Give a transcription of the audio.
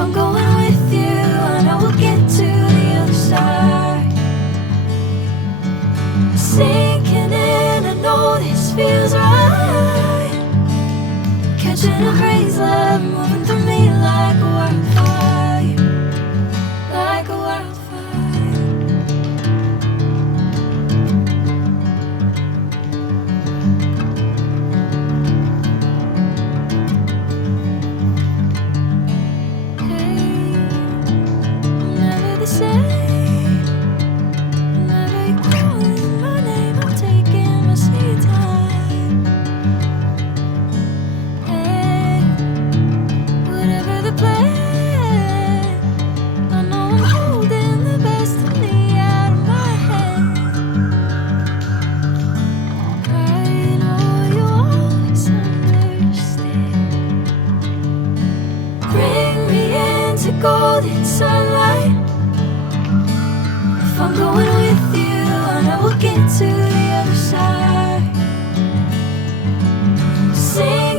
I'm going with you, I know we'll get to the other side. Sinking in, I know this feels right. Catching a crazy love, moving through me like a wildfire, like a wildfire. Golden sunlight. If I'm going with you, I know we'll get to the other side. Sing